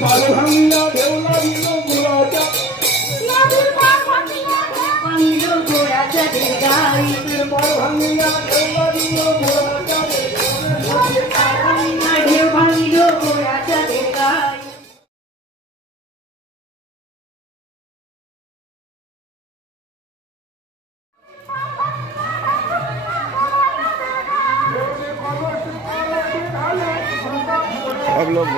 পাল ভাঙিয়া ঢেউ লাগিল গোড়াটা নদীর পাল ভাঙিয়া ভাঙিল গোড়া চাঁদের গাই পাল ভাঙিয়া ঢেউ লাগিল গোড়াটা নদীর পাল ভাঙিয়া ঢেউ ভাঙিল গোড়া চাঁদের গাই सब लोग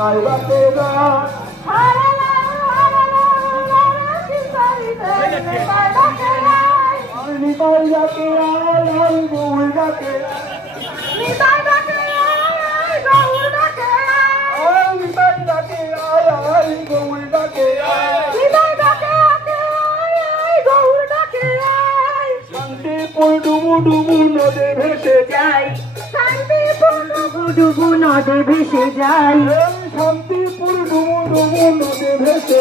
खाली होते ডুবু নদে ভেসে যাই ডুবু নদে ভেসে যাই শান্তিপুর ডুবু নদে ভেসে